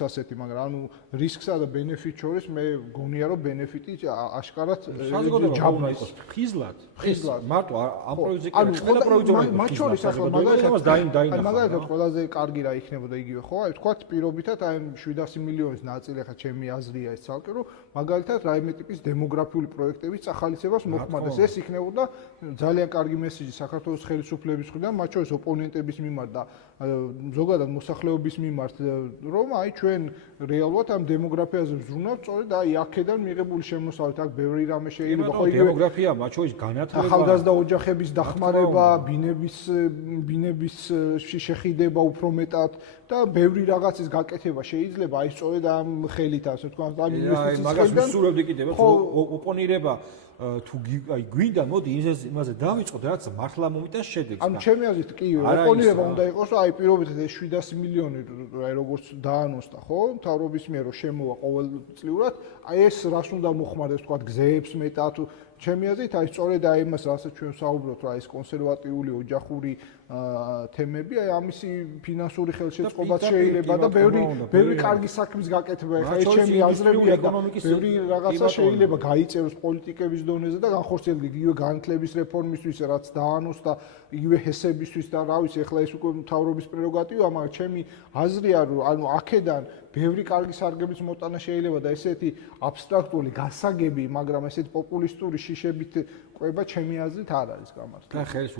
ასეთი, მაგრამ ანუ რისკსა და ბენეფიტს შორის მე გონია რომ ბენეფიტი აშკარად ჯაბნა იყოს ხიზლად მარტო ამ პროექტზე კი ყველა პროექტზე მათ შორის ახლა მაგალითად ყველაზე კარგი რა იქნებოდა იგივე ხო აი ვთქვათ პირობითად აი 700 მილიონის ნაწილი ახლა ჩემი აზრია ეს ცალკე რომ მაგალითად რაიმე ტიპის დემოგრაფიული პროექტების წახალისებას მოხმარდეს ეს იქნებოდა ძალიან კარგი მესიჯი საქართველოს ხელისუფლების მხრიდან მათ შორის ოპონენტების მიმართ და ზოგადად მოსახლეობის მიმართ რომ აი ჩვენ რეალურად ამ დემოგრაფიაზე ვზრუნავთ, სწორედ აი აქედან მიღებული შემოსავლით აქ ბევრი რამე შეიძლება ხო დემოგრაფია, მათ შორის განათლება, ახალგაზრდა ოჯახების დახმარება, ბინების შეხიდება უფრო მეტად და ბევრი რაღაცის გაკეთება შეიძლება აი სწორედ ამ ხელით ასე ვთქვა, ამ ინვესტიციის მაგას ვისურვებდი კიდევ, ხო ოპონირება თუ აი გვინდა მოდი იმაზე დავიწყოთ რაც მართლა მომიტანს შედეგს. ან ჩემი აზრით კი ოპონირება უნდა იყოს, რომ აი პირობითად ეს 700 მილიონი აი როგორც დაანონსდა, ხო, მთავრობის მიერ რომ შემოვა ყოველწლიურად, აი ეს რას უნდა მოხმარდეს, თქვა გზებს მეტად ჩემი აზრით აი სწორედ აი იმას რასაც ჩვენ საუბრობთ რა ეს კონსერვატიული ოჯახური თემები აი ამისი ფინანსური ხელშეწყობაც შეიძლება და ბევრი კარგი საქმის გაკეთება ხა ეს ჩემი აზრებია და ბევრი რაღაცა შეიძლება გაიწეროს პოლიტიკების დონეზე და განხორციელდეს იგივე განათლების რეფორმისთვის რაც დაანონსდა იგივე ჰესებისთვის და რა ვიცი ახლა ეს უკვე მთავრობის პრეროგატივაა მაგრამ ჩემი აზრია რომ ანუ აქედან ბევრი კარგი სარგების მოტანა შეიძლება და ესეთი აბსტრაქტული გასაგები მაგრამ ესეთი პოპულისტური შიშებით ყვება ჩემი აზრით არ არის გამართლებული.